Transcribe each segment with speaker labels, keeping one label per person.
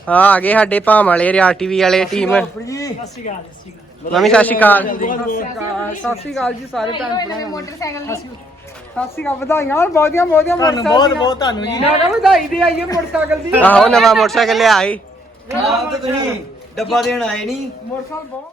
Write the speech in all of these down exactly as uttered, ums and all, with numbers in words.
Speaker 1: ਆ ਗਏ ਸਾਡੇ ਭਾਮ ਵਾਲੇ ਰਿਆਲ ਟੀਵੀ ਵਾਲੇ ਟੀਮ। ਮੰਮੀ ਸਤਿ ਸ਼੍ਰੀ ਅਕਾਲ।
Speaker 2: ਸਤਿ ਸ਼੍ਰੀ ਅਕਾਲ ਜੀ ਸਾਰੇ ਭੈਣ ਭਰਾਵਾਂ। ਮੋਟਰਸਾਈਕਲ ਸਤਿ ਸ਼੍ਰੀ ਅਕਾਲ, ਵਧਾਈਆਂ ਹੋਣ ਬਹੁਤੀਆਂ ਬਹੁਤੀਆਂ ਮੋਟਰਸਾਈਕਲ ਬਹੁਤ ਬਹੁਤ ਤੁਹਾਨੂੰ ਜੀ। ਮੈਂ ਕਿਹਾ ਵਧਾਈ ਦੇ ਆਈਏ ਮੋਟਰਸਾਈਕਲ ਦੀ।
Speaker 1: ਆਹੋ ਨਵਾਂ ਮੋਟਰਸਾਈਕਲ ਲਿਆ ਈ।
Speaker 3: ਆਪ ਤੇ ਤੁਸੀਂ ਡੱਬਾ ਦੇਣ ਆਏ ਨਹੀਂ।
Speaker 2: ਮੋਟਰਸਾਈਕਲ ਬਹੁਤ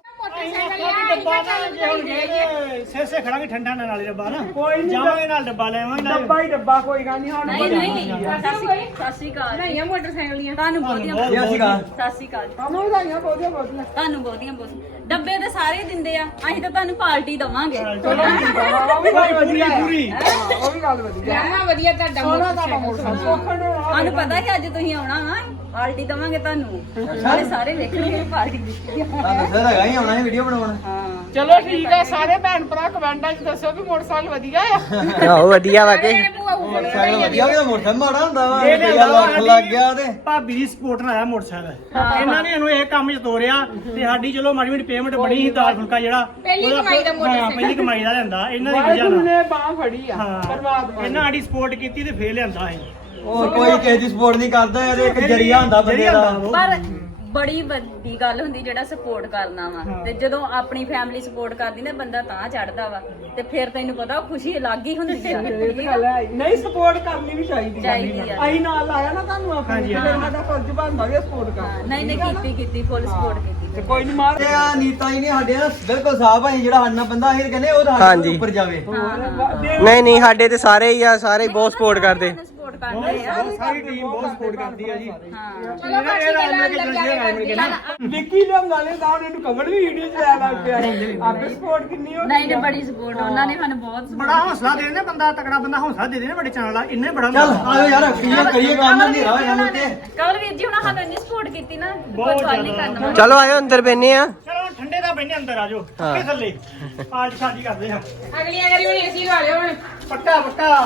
Speaker 4: ਸੇ ਸੇ ਖੜਾਂਗੇ ਠੰਡਾ ਨਾਲ ਵਾਲੇ ਡੱਬਾ ਨਾ
Speaker 2: ਕੋਈ ਨਹੀਂ,
Speaker 4: ਜਾਵਾਂਗੇ ਨਾਲ ਡੱਬਾ ਲੈਵਾਂਗੇ ਨਾਲ
Speaker 2: ਡੱਬਾ ਹੀ ਡੱਬਾ, ਕੋਈ ਗੱਲ ਨਹੀਂ। ਹੁਣ
Speaker 5: ਨਹੀਂ ਨਹੀਂ ਸਤਿ ਸ਼੍ਰੀ ਅਕਾਲ ਨਹੀਂ ਮੋਟਰਸਾਈਕਲ ਦੀਆਂ ਤੁਹਾਨੂੰ ਬਹੁਤੀਆਂ
Speaker 3: ਸਤਿ ਸ਼੍ਰੀ ਅਕਾਲ।
Speaker 5: ਸਤਿ ਸ਼੍ਰੀ ਅਕਾਲ
Speaker 2: ਤੁਹਾਨੂੰ ਵਧਾਈਆਂ ਬਹੁਤੀਆਂ ਬਹੁਤੀਆਂ।
Speaker 5: ਤੁਹਾਨੂੰ ਬਹੁਤੀਆਂ ਬਹੁਤੀਆਂ ਡੱਬੇ ਤੇ ਸਾਰੇ ਦਿੰਦੇ ਆ, ਅਸੀਂ ਤਾਂ ਤੁਹਾਨੂੰ ਪਾਰਟੀ ਦਵਾਂਗੇ।
Speaker 2: ਚਲੋ ਠੀਕ ਆ, ਉਹ ਵੀ ਗੱਲ ਵਧੀਆ ਹੈ।
Speaker 4: ਪੂਰੀ
Speaker 2: ਹਾਂ, ਉਹ ਵੀ ਗੱਲ ਵਧੀਆ ਹੈ।
Speaker 5: ਵਧੀਆ ਤੁਹਾਡਾ
Speaker 2: ਸੋਹਣਾ ਤੁਹਾਡਾ ਮੋਟਰਸਾਈਕਲ। ਸੌਖਣ ਨਾਲ ਆ
Speaker 5: ਸਾਨੂੰ ਪਤਾ ਕਿ ਅੱਜ ਤੁਸੀਂ ਆਉਣਾ ਵਾ, ਪਾਰਟੀ ਦਵਾਂਗੇ ਤੁਹਾਨੂੰ। ਨਾਲੇ ਸਾਰੇ ਵੇਖਣਗੇ ਪਾਰਟੀ ਦਿੱਤੀ ਆ।
Speaker 3: ਤੁਹਾਨੂੰ ਸਰ ਹੈਗਾ ਹੀ ਆਉਣਾ ਹੈ ਵੀਡੀਓ ਬਣਾਉਣ।
Speaker 5: ਹਾਂ
Speaker 2: ਚਲੋ ਠੀਕ ਹੈ, ਸਾਰੇ ਭੈਣ ਭਰਾ ਕਮੈਂਟਾਂ 'ਚ ਦੱਸੋ ਵੀ ਮੋਟਰਸਾਈਕਲ ਵਧੀਆ ਆ।
Speaker 1: ਆਹੋ ਵਧੀਆ ਵਾ ਕੇ
Speaker 3: ਮੋਟਰਸਾਈਕਲ ਵਧੀਆ ਕਿ ਮੋਟਰਸਾਈਕਲ ਮਾੜਾ ਹੁੰਦਾ ਵਾ। ਰੁਪਈਆ ਲੱਖ ਲੱਗ ਗਿਆ ਤੇ
Speaker 4: ਭਾਬੀ ਦੀ ਸਪੋਰਟ ਨਾਲ ਆਇਆ ਮੋਟਰਸਾਈਕਲ। ਇਹਨਾਂ ਨੇ ਇਹਨੂੰ ਇਹ ਕੰਮ 'ਚ ਤੋਰਿਆ ਤੇ ਸਾਡੀ ਚਲੋ ਮਾੜੀ ਮੋਟੀ ਪੇਮੈਂਟ ਬਣੀ ਸੀ ਦਾਲ ਫੁਲਕਾ ਜਿਹੜਾ ਪਹਿਲੀ ਕਮਾਈ ਦਾ ਮੋਟਰਸਾਈਕਲ ਪਹਿਲੀ ਕਮਾਈ ਦਾ ਲੈਂਦਾ ਇਹਨਾਂ ਦੀ ਵਜ੍ਹਾ
Speaker 2: ਵਾਹਿਗੁਰੂ
Speaker 4: ਨਾਲ।
Speaker 2: ਨੇ ਬਾਹ ਫੜੀ ਆ
Speaker 4: ਹਾਂ
Speaker 2: ਪਰਮਾਤਮਾ
Speaker 4: ਇਹਨਾਂ ਸਾਡੀ ਸਪੋਰਟ ਕੀਤੀ ਤੇ ਫੇਰ ਲਿਆਂਦਾ ਅਸੀਂ।
Speaker 3: ਉਹ ਕੋਈ ਕਿਸੇ ਦੀ ਸਪੋਰਟ ਨਹੀਂ ਕਰਦਾ। ਇਹਦੇ ਇੱਕ ਜਰੀਆ ਹੁੰਦਾ ਬੰਦੇ ਦਾ।
Speaker 5: ਪਰ ਬੜੀ ਵੱਡੀ ਗੱਲ ਹੁੰਦੀ ਜਿਹੜਾ ਸਪੋਰਟ ਕਰਨਾ ਵਾ, ਤੇ ਜਦੋਂ ਆਪਣੀ ਫੈਮਿਲੀ ਸਪੋਰਟ ਕਰਦੀ ਨਾ ਬੰਦਾ ਤਾਂ ਚੜਦਾ ਵਾ, ਤੇ ਫਿਰ ਤੈਨੂੰ ਪਤਾ ਉਹ ਖੁਸ਼ੀ ਅਲੱਗ ਹੀ ਹੁੰਦੀ ਆ।
Speaker 2: ਇਹ ਤਾਂ ਗੱਲ ਹੈ। ਨਹੀਂ, ਸਪੋਰਟ ਕਰਨੀ ਵੀ ਚਾਹੀਦੀ
Speaker 5: ਚਾਹੀਦੀ ਆ।
Speaker 2: ਅਸੀਂ ਨਾਲ ਆਇਆ ਨਾ ਤੁਹਾਨੂੰ ਆਪਣੀ, ਫਿਰ ਸਾਡਾ ਫਰਜ਼ ਬਣਦਾ ਵੀ ਸਪੋਰਟ ਕਰ।
Speaker 5: ਨਹੀਂ ਨਹੀਂ ਕੀਤੀ ਕੀਤੀ ਫੁੱਲ ਸਪੋਰਟ ਕੀਤੀ।
Speaker 2: ਤੇ ਕੋਈ ਨਹੀਂ ਮਾਰ
Speaker 3: ਤੇ ਆ ਨੀਤਾ ਹੀ ਨਹੀਂ ਸਾਡੇ ਨਾਲ ਬਿਲਕੁਲ ਸਾਫ ਹੈ। ਜਿਹੜਾ ਸਾਡੇ ਨਾਲ ਬੰਦਾ ਅਸੀਂ ਕਹਿੰਦੇ ਉਹ ਤਾਂ
Speaker 1: ਹਾਂਜੀ।
Speaker 3: ਸਾਡੇ ਉੱਪਰ ਜਾਵੇ।
Speaker 1: ਨਹੀਂ ਨਹੀਂ ਸਾਡੇ ਤੇ ਸਾਰੇ ਹੀ ਆ, ਸਾਰੇ ਬਹੁਤ ਸਪੋਰਟ ਕਰਦੇ।
Speaker 5: ਸਪੋਰਟ ਕਰਦੇ ਆ।
Speaker 4: ਸਾਰੀ ਟੀਮ ਬਹੁਤ ਸਪੋਰਟ ਕਰਦੀ ਆ ਜੀ।
Speaker 5: ਹਾਂ
Speaker 4: ਚਲੋ ਬਾਕੀ ਗੱਲ
Speaker 2: ਨਿੱਕੀ ਲਿਆਉਂਦਾ ਨੇ ਤਾਂ ਉਹਨੂੰ ਕਵਰ ਵੀ ਵੀਡੀਓ 'ਚ ਲੈ ਲੱਗ ਪਿਆ। ਆਪੇ ਸਪੋਰਟ ਕਿੰਨੀ ਹੋ
Speaker 5: ਨਹੀਂ ਨਹੀਂ ਬੜੀ ਸਪੋਰਟ ਉਹਨਾਂ ਨੇ ਸਾਨੂੰ ਬਹੁਤ support
Speaker 4: ਬੜਾ ਹੌਸਲਾ ਦੇ ਦੇਣਾ ਬੰਦਾ, ਤਕੜਾ ਬੰਦਾ ਹੌਸਲਾ ਦੇ ਦੇਣਾ। ਵੱਡੇ ਚੈਨਲ ਵਾਲਾ ਇੰਨੇ ਬੜਾ
Speaker 3: ਚੱਲ ਆਜੋ ਯਾਰ ਕਲੀਅਰ ਕਰੀਏ ਕੰਮ ਨਾ ਹਨੇਰਾ ਹੋਇਆ ਸਾਨੂੰ ਤੇ।
Speaker 5: ਕਵਰ ਵੀਰ ਜੀ ਹੁਣ ਸਾਨੂੰ ਇੰਨੀ ਸਪੋਰਟ ਕੀਤੀ ਨਾ, ਕੋਈ
Speaker 4: ਬਹੁਤ
Speaker 5: ਗੱਲ ਨਹੀਂ
Speaker 4: ਜ਼ਿਆਦਾ।
Speaker 5: ਕਰਨਾ।
Speaker 1: ਚਲੋ ਆਇਓ ਅੰਦਰ ਬੈਨੇ ਆ।
Speaker 4: ਚਲੋ ਹੁਣ ਠੰਡੇ ਦਾ ਬੈਠੇ ਅੰਦਰ ਆਜੋ ਪੱਕੇ ਥੱਲੇ ਅੱਜ ਸ਼ਾਦੀ ਕਰਦੇ ਆ।
Speaker 5: ਅਗਲੀ ਵਾਰੀ ਵੀ ਏਸੀ ਲਾ ਲਿਓ ਹੁਣ।
Speaker 4: ਪੱਕਾ ਪੱਕਾ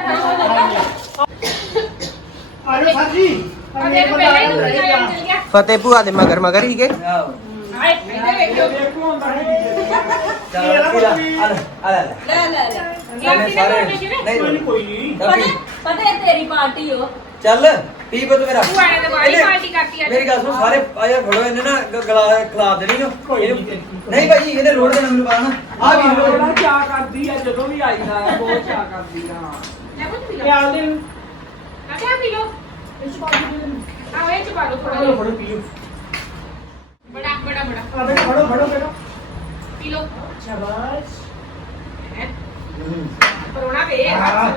Speaker 4: ਆਜੋ ਸਰ ਜੀ।
Speaker 5: ਅਗੇ ਪਹਿਲਾਂ ਹੀ ਦੂਰ ਚੱਲ ਗਿਆ।
Speaker 1: ਫਤਿਹ ਭੂਆ ਦੇ ਮਗਰ ਮਗਰ ਹੀ ਕੇ।
Speaker 3: ਆਹੋ।
Speaker 5: ਆਏ ਇੱਧਰ ਵੇਖਿਓ।
Speaker 2: ਦੇਖੋ ਹੁੰਦਾ
Speaker 3: ਚੱਲ ਆ ਲੈ ਆ ਲੈ
Speaker 5: ਲੈ ਲੈ ਲੈ
Speaker 3: ਨਹੀਂ
Speaker 4: ਕੋਈ ਨਹੀਂ ਕੋਈ ਨਹੀਂ।
Speaker 5: ਪਤਾ ਪਤਾ ਇਹ ਤੇਰੀ ਪਾਰਟੀ ਹੋ।
Speaker 3: ਚੱਲ ਪੀ ਬਤ ਮੇਰਾ
Speaker 5: ਭੂਆ ਨੇ ਬਾਹਲੀ ਪਾਰਟੀ ਕਰਤੀ ਅੱਜ।
Speaker 3: ਮੇਰੀ ਗੱਲ ਸੁਣ ਸਾਰੇ ਆਇਆ ਫੜੋ ਇਹਨੇ ਨਾ ਗ- ਗਲਾ ਖਿਲਾ ਦੇਣੀ ਓ। ਇਹਨੂੰ- ਨਹੀਂ ਭਾਈ ਇਹਨੇ ਰੋਡ ਦੇ ਮੈਨੂੰ ਪਤਾ ਨਾ ਆ ਵੀ
Speaker 2: ਬੜਾ ਚਾਅ ਕਰਦੀ ਆ ਜਦੋਂ ਵੀ ਆਈਦਾ ਹੈ, ਬਹੁਤ ਚਾਅ ਕਰਦੀ ਆ।
Speaker 5: ਲੈ ਪੁੱਤ ਪੀ ਲਓ।
Speaker 2: ਪਿਆਲ ਦੇ ਨੂੰ
Speaker 5: ਕਾਹਦਾ ਪੀ ਲਓ। ਆਓ ਇਹ ਚ ਪਾ ਲਓ ਥੋੜਾ
Speaker 4: ਫੜੋ ਫੜੋ ਪੀਓ।
Speaker 5: ਬੜਾ ਬੜਾ ਬੜਾ
Speaker 4: ਆ ਬੇਟਾ ਫੜੋ ਫੜੋ ਬੇਟਾ।
Speaker 5: ਪੀ ਲਓ।
Speaker 4: ਸ਼ਾਬਾਸ਼।
Speaker 5: ਪਰੋਣਾ ਵੇ
Speaker 4: ਹਾਂ।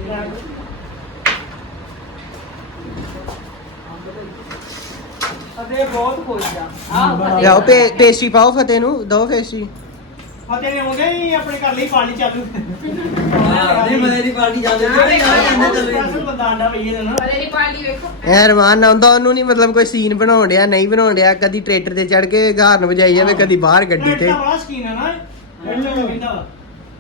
Speaker 2: ਅਦੇ ਬਹੁਤ ਖੁਸ਼ ਆ। ਆਹ
Speaker 1: ਲਿਆਓ ਪੇ ਪੇਸਟਰੀ ਪਾਓ ਫਤਿਹ ਨੂੰ, ਦੋ ਪੇਸਟਰੀ।
Speaker 4: ਫਤਿਹ ਨੇ ਹੋ ਗਿਆ ਹੀ ਆਪਣੇ ਘਰ ਲਈ ਪਾਰਟੀ ਚਾਲੂ।
Speaker 3: ਹਾਂ ਨਹੀਂ ਮੈਂ ਦੀ ਪਾਰਟੀ ਜਾਂਦੇ ਜਿਹੜੇ ਜਾਂਦੇ ਚੱਲੇ
Speaker 4: ਸਪੈਸ਼ਲ ਬੰਦਾ ਆਂਡਾ ਪਈਏ ਨਾ।
Speaker 5: ਵਾਲੇ ਦੀ ਪਾਰਟੀ ਵੇਖੋ।
Speaker 1: ਐ ਰਮਾਨ ਆਉਂਦਾ, ਉਹਨੂੰ ਨਹੀਂ ਮਤਲਬ ਕੋਈ ਸੀਨ ਬਣਾਉਣ ਡਿਆ, ਨਹੀਂ ਬਣਾਉਣ ਡਿਆ। ਕਦੀ ਟਰੈਕਟਰ ਤੇ ਚੜ ਕੇ ਗਾਰਨ ਵਜਾਈ ਜਾਵੇ, ਕਦੀ ਬਾਹਰ ਗੱਡੀ ਤੇ।
Speaker 4: ਟਰੈਕਟਰ ਬੜਾ ਸ਼ਕੀਨ ਹੈ ਨਾ। ਟਰੈਕਟਰ ਨੂੰ ਕਹਿੰਦਾ ਵਾ।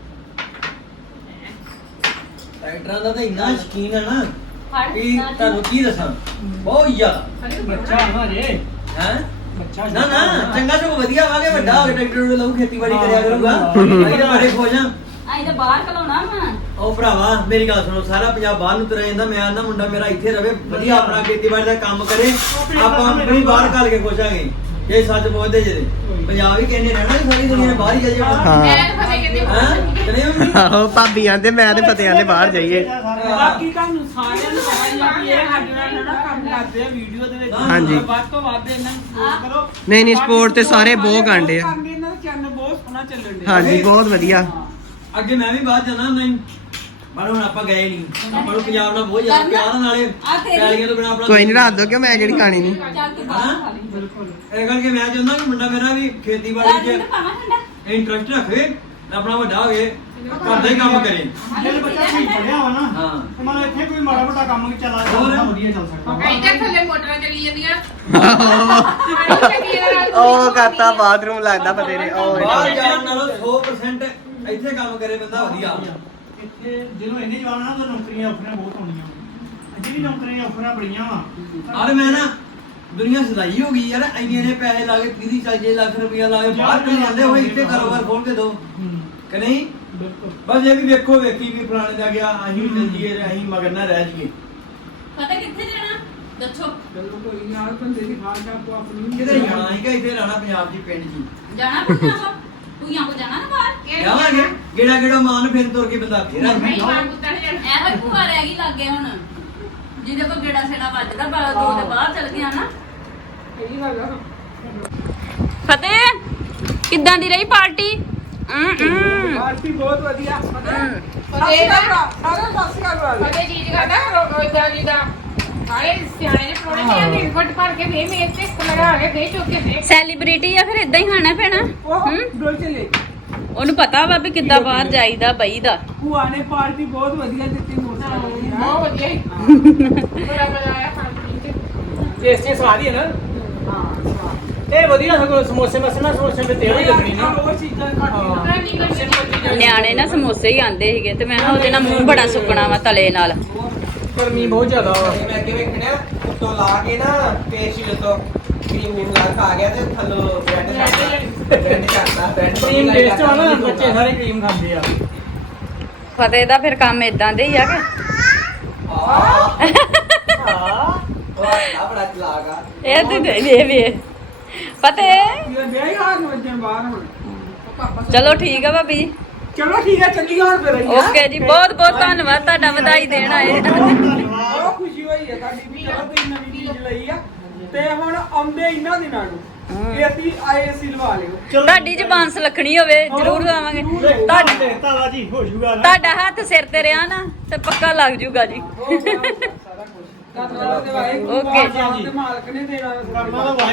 Speaker 3: ਟਰੈਕਟਰਾਂ ਦਾ ਤਾਂ ਇੰਨਾ ਸ਼ਕੀਨ ਹੈ ਨਾ
Speaker 5: ਫੜ
Speaker 3: ਕਿ ਤੁਹਾਨੂੰ ਕੀ ਦੱਸਾਂ ਬਹੁਤ ਜ਼ਿਆਦਾ
Speaker 4: ਬੱਚਾ ਹੈ ਨਾ ਜੇ।
Speaker 3: ਹੈ
Speaker 4: ਬੱਚਾ
Speaker 3: ਨਾ ਨਾ ਚੰਗਾ ਸਗੋਂ ਵਧੀਆ ਵਾਗੇ ਵੱਡਾ ਹੋ ਕੇ ਟਰੈਕਟਰ ਨੂੰ ਲਾਉ ਖੇਤੀਬਾੜੀ ਕਰਿਆ ਕਰੂਗਾ। ਅਸੀਂ ਤਾਂ ਬੜੇ ਖੁਸ਼ ਹਾਂ।
Speaker 5: ਅਸੀਂ ਤਾਂ ਬਾਹਰ ਕਲਾਉਣਾ ਵਾ।
Speaker 3: ਉਹ ਭਰਾਵਾ ਮੇਰੀ ਗੱਲ ਸੁਣੋ, ਸਾਰਾ ਪੰਜਾਬ ਬਾਹਰ ਨੂੰ ਤੁਰਿਆ ਜਾਂਦਾ। ਮੈਂ ਆਂਦਾ ਮੁੰਡਾ ਮੇਰਾ ਇੱਥੇ ਰਵੇ, ਵਧੀਆ ਆਪਣਾ ਖੇਤੀਬਾੜੀ ਦਾ ਕੰਮ ਕਰੇ। ਆਪਾਂ ਆਪਣੀ ਬਾਹਰ ਘੱਲ ਕੇ ਖੁਸ਼ਾਂਗੇ ਜੇ ਸੱਚ ਬੋਲਦੇ ਜੇ। ਪੰਜਾਬ ਹੀ ਕਹਿੰਦੇ ਰਹਿਣਾ ਨੀ, ਸਾਰੀ ਦੁਨੀਆ ਨੇ ਬਾਹਰ ਹੀ ਜਾਈਏ।
Speaker 1: ਹਾਂ
Speaker 3: ਹਾਂ ਚਲੇ ਮੰਮੀ।
Speaker 1: ਆਹੋ ਭਾਬੀ ਆਂਦੇ ਮੈਂ ਤੇ ਫਤਿਹ ਆਂਦੇ ਬਾਹਰ ਜਾਈਏ।
Speaker 2: ਬਾਕੀ ਤੁਹਾਨੂੰ ਸਾਰਿਆਂ ਨੂੰ ਪਤਾ ਹੀ ਆ ਵੀ ਇਹ ਸਾਡੇ ਨਾਲ ਜਿਹੜਾ ਕੰਮ ਕਰਦੇ ਆ ਵੀਡੀਓ ਦੇ ਵਿੱਚ।
Speaker 1: ਹਾਂਜੀ।
Speaker 2: ਵੱਧ ਤੋਂ ਵੱਧ ਇਹਨਾਂ ਨੂੰ ਸਪੋਰਟ ਕਰੋ।
Speaker 1: ਨਹੀਂ ਨਹੀਂ ਸਪੋਰਟ ਤੇ ਸਾਰੇ ਬਹੁਤ ਕਾਂਡੇ ਆ।
Speaker 2: ਕਰਦੇ ਇਹਨਾਂ ਦਾ ਚੈਨਲ ਬਹੁਤ ਸੋਹਣਾ ਚੱਲਣ ਡਿਆ।
Speaker 1: ਹਾਂਜੀ ਬਹੁਤ ਵਧੀਆ।
Speaker 3: ਅੱਗੇ ਮੈਂ ਵੀ ਬਾਹਰ ਜਾਣਾ ਨਹੀਂ, ਪਰ ਹੁਣ ਆਪਾਂ ਗਏ ਨਹੀਂ। ਆਪਾਂ ਨੂੰ ਪੰਜਾਬ ਨਾਲ ਬਹੁਤ ਜ਼ਿਆਦਾ ਪਿਆਰ ਆ, ਨਾਲੇ ਪੈਲੀਆਂ ਤੋਂ ਬਿਨਾਂ ਆਪਣਾ
Speaker 1: ਕੋਈ ਨਹੀਂ ਰੱਖ ਦੋ ਕਿ ਮੈਂ ਜਿਹੜੀ ਖਾਣੀ ਨਹੀਂ।
Speaker 5: ਚੱਲ ਤੂੰ ਬਾਹਰ ਖਾ ਲਈ।
Speaker 2: ਬਿਲਕੁਲ।
Speaker 3: ਇਹ ਕਰਕੇ ਮੈਂ ਚਾਹੁੰਦਾ ਕਿ ਮੁੰਡਾ ਮੇਰਾ ਵੀ ਖੇਤੀਬਾੜੀ 'ਚ
Speaker 5: ਠੰਡਾ ਪਾਵਾਂ ਠੰਡਾ।
Speaker 3: ਇੰਟਰਸਟ ਰੱਖੇ ਤੇ ਆਪਣਾ ਵੱਡਾ ਹੋਵੇ, ਘਰ ਦਾ ਹੀ ਕੰਮ ਕਰੇ।
Speaker 4: ਜੇ ਬੱਚਾ ਸਹੀ ਪੜਿਆ ਵਾ ਨਾ,
Speaker 3: ਹਾਂ
Speaker 4: ਤੇ ਮਤਲਬ ਇੱਥੇ ਕੋਈ ਮਾੜਾ ਮੋਟਾ ਕੰਮ ਵੀ ਚੱਲਾ
Speaker 3: ਹੋਰ?
Speaker 4: ਤਾਂ ਵਧੀਆ ਚੱਲ ਸਕਦਾ।
Speaker 5: ਇੱਧਰ ਥੱਲੇ ਮੋਟਰਾਂ ਚੱਲੀ ਜਾਂਦੀਆਂ।
Speaker 1: ਉਹ ਕਰਤਾ ਬਾਥਰੂਮ ਲੱਗਦਾ ਫਤਿਹ ਨੇ। ਉਹ
Speaker 3: ਬਾਹਰ
Speaker 1: ਵੇਖੋ।
Speaker 3: ਜਾਣ ਨਾਲੋਂ ਸੌ ਪਰਸੈਂਟ ਇੱਥੇ ਕੰਮ ਕਰੇ ਬੰਦਾ ਵਧੀਆ।
Speaker 4: ਇੱਥੇ ਜਦੋਂ ਇੰਨੇ ਜਵਾਨ ਆ ਤਾਂ ਨੌਕਰੀਆਂ ਆਫਰਾਂ ਬਹੁਤ ਹੋਣੀਆਂ। ਇੱਥੇ ਵੀ ਨੌਕਰੀਆਂ ਆਫਰਾਂ ਬੜੀਆਂ ਵਾ।
Speaker 3: ਔਰ ਮੈਂ ਨਾ ਦੁਨੀਆ ਸਦਾਈ ਹੋ ਗਈ ਯਾਰ, ਇੰਨੇ ਨੇ ਪੈਸੇ ਲਾ ਕੇ ਤੀਹ ਚਾਲੀ ਲੱਖ ਰੁਪਇਆ ਲਾ ਕੇ ਬਾਹਰ ਚਲੇ ਜਾਂਦੇ ਹੋਏ, ਇੱਥੇ ਕਾਰੋਬਾਰ ਖੋਲ ਕੇ ਦੋ ਕਿ ਨਹੀਂ।
Speaker 4: ਬਿਲਕੁਲ।
Speaker 3: ਬਸ ਇਹ ਵੀ ਵੇਖੋ ਵੇਖੀ ਵੀ ਫਲਾਣੇ ਦਾ ਗਿਆ, ਅਸੀਂ ਵੀ ਚੱਲ ਜੀਏ, ਅਸੀਂ ਮਗਰ ਨਾ ਰਹਿ ਜੀਏ।
Speaker 5: ਪਤਾ ਕਿੱਥੇ ਜਾਣਾ? ਦੱਸੋ
Speaker 2: ਚਲੋ ਕੋਈ ਨਾਲ ਬੰਦੇ ਦੀ ਖਾਣ ਦਾ ਆਪੋ ਆਪਣੀ
Speaker 3: ਕਿਤੇ ਜਾਣਾ ਹੀ ਕਿ ਇੱਥੇ ਰਹਿਣਾ ਪੰਜਾਬ ਦੀ ਪਿੰਡ ਜੀ
Speaker 5: ਜਾਣਾ ਪੰਜਾਬ ਤੂੰ ਜਾਂ ਕੋ ਜਾਣਾ ਨਾ ਬਾਹਰ
Speaker 3: ਜਾਵਾਂਗੇ ਗੇੜਾ ਗੇੜਾ ਮਾਨ ਫਿਰ ਤੁਰ ਕੇ ਬੰਦਾ ਫੇਰ ਆ
Speaker 5: ਨਹੀਂ ਮਾਂ ਪੁੱਤਾਂ ਨੇ ਜਾਣਾ ਇਹ ਭੂਆ ਰਹਿ ਗਈ ਲੱਗੇ ਹੁਣ ਜਿਹਦੇ ਕੋ ਗੇੜਾ ਸੇੜਾ ਵੱਜਦਾ ਪਰ ਦੋ ਦੇ ਬਾਹਰ ਚਲ ਗਿਆ ਨਾ
Speaker 2: ਇਹੀ ਗੱਲ ਆ
Speaker 5: ਫਤਿਹ ਕਿੱਦਾਂ ਦੀ ਰਹੀ ਪਾਰਟੀ
Speaker 2: ਪਾਰਟੀ ਬਹੁਤ ਵਧੀਆ ਫਤਿਹ ਸਾਰੇ ਸਤਿ ਸ਼੍ਰੀ ਅਕਾਲ
Speaker 6: ਫਤਿਹ ਜੀ ਕਰਦਾ ਰੋਜ਼ਾ ਜੀ ਦਾ ਆਏ ਸਿਆਣੇ ਨੇ ਪ੍ਰੋਣੇ ਨੇ ਆਂਦੇ ਫਟ ਭਰ ਕੇ ਵੇ ਮੇਜ਼ ਤੇ ਲਗਾ ਕੇ ਦੇ ਚੁੱਕੇ ਦੇ
Speaker 5: ਸੈਲੀਬ੍ਰਿਟੀ ਆ ਫਿਰ ਇਦਾਂ ਹੀ ਖਾਣਾ ਪੈਣਾ
Speaker 2: ਉਹ ਡੋਲ ਚਲੇ
Speaker 5: ਉਹਨੂੰ ਪਤਾ ਵਾ ਵੀ ਕਿੱਦਾਂ ਬਾਹਰ ਜਾਈਦਾ ਬਈਦਾ
Speaker 2: ਭੂਆ ਨੇ ਪਾਰਟੀ ਬਹੁਤ ਵਧੀਆ ਦਿੱਤੀ ਮੋਟਰਸਾਈਕਲ ਦੀ
Speaker 6: ਬਹੁਤ ਵਧੀਆ ਹੀ ਬੜਾ ਮਜ਼ਾ ਆਇਆ ਖਾਣ ਪੀਣ ਤੇ
Speaker 4: ਟੇਸਟੀ ਸਵਾਦ ਹੀ ਹੈ ਨਾ
Speaker 2: ਹਾਂ
Speaker 4: ਇਹ ਵਧੀਆ ਸਗੋਂ ਸਮੋਸੇ ਮਸਨਾ ਸਮੋਸੇ ਤੇ ਤੇਲ ਹੀ ਲੱਗਣੀ ਨਾ
Speaker 2: ਉਹ ਚੀਜ਼ਾਂ ਘੱਟ
Speaker 6: ਮੈਂ ਨਹੀਂ ਕਰਦੀ
Speaker 5: ਨਿਆਣੇ ਨਾ ਸਮੋਸੇ ਹੀ ਆਂਦੇ ਸੀਗੇ ਤੇ ਮੈਂ ਕਿਹਾ ਉਹਦੇ ਨਾਲ ਮੂੰਹ ਬੜਾ ਸੁੱਕਣਾ ਵਾ ਤਲੇ ਨਾਲ
Speaker 4: ਗਰਮੀ ਬਹੁਤ ਜ਼ਿਆਦਾ ਵਾ
Speaker 1: ਮੈਂ ਕਿਵੇਂ ਖੜਿਆ ਉੱਤੋਂ ਲਾ ਕੇ ਨਾ ਪੇਸਟ ਉੱਤੋਂ ਕਰੀਮ ਨੂੰ ਲਾ ਕੇ ਆ ਗਿਆ ਤੇ ਥੱਲੋਂ ਬ੍ਰੈਡ ਛੱਡਦਾ ਬ੍ਰੈਡ ਛੱਡਦਾ ਬ੍ਰੈਡ
Speaker 4: ਕਰੀਮ ਟੇਸਟ ਵਾ ਨਾ ਬੱਚੇ ਸਾਰੇ ਕਰੀਮ ਖਾਂਦੇ ਆ
Speaker 5: ਫਤਿਹ ਦਾ ਫਿਰ ਕੰਮ ਇਦਾਂ ਦੇ ਹੀ ਆ ਕਿ
Speaker 1: ਹਾਂ
Speaker 4: ਹਾਂ
Speaker 1: ਉਹ ਬੜਾ ਚਲਾਗਾ
Speaker 5: ਇਹ ਤੇ ਵੇ ਵੇ ਫਤਿਹ
Speaker 2: ਇਹ ਵਿਆਹ ਹੀ ਹਾਰ ਨੂੰ ਅੱਜੇ ਬਾਹਰ ਹੁਣ ਪਾਪਾ
Speaker 5: ਚਲੋ ਠੀਕ ਆ ਭਾਬੀ ਜੀ
Speaker 2: ਚਲੋ ਠੀਕ ਹੈ ਚੱਲੀ ਹੁਣ ਫਿਰ ਅਸੀਂ, ਹੈਂ?
Speaker 5: ਓਕੇ ਜੀ ਬਹੁਤ ਬਹੁਤ ਧੰਨਵਾਦ ਤੁਹਾਡਾ ਵਧਾਈ ਦੇਣ ਆਏ
Speaker 2: ਬਹੁਤ ਖੁਸ਼ੀ ਹੋਈ ਹੈ ਸਾਡੀ ਵੀ ਚਲੋ ਤੁਸੀਂ ਨਵੀਂ ਚੀਜ਼ ਲਈ ਆ ਤੇ ਹੁਣ ਆਉਂਦੇ ਇਹਨਾਂ ਦਿਨਾਂ ਨੂੰ ਇਹ ਅਸੀਂ ਆਏ ਅਸੀਂ ਲਵਾ ਲਿਓ
Speaker 5: ਤੁਹਾਡੀ ਜ਼ਬਾਨ ਸੁਲੱਖਣੀ ਹੋਵੇ ਜ਼ਰੂਰ ਆਵਾਂਗੇ ਤੁਹਾਡਾ
Speaker 4: ਤਾਲਾ ਜੀ ਹੋ ਜੂਗਾ ਨਾ
Speaker 5: ਤੁਹਾਡਾ ਹੱਥ ਸਿਰ ਤੇ ਰਿਹਾ ਨਾ ਤੇ ਪੱਕਾ ਲੱਗ ਜੂਗਾ ਜੀ
Speaker 2: ਸਾਰਾ ਕੁਝ ਧੰਨਵਾਦ ਦੇ ਵਾਹਿਗੁਰੂ
Speaker 5: ਓਕੇ
Speaker 2: ਜੀ ਮਾਲਕ ਨੇ ਦੇਣਾ
Speaker 4: ਕਰਨਾ ਤਾਂ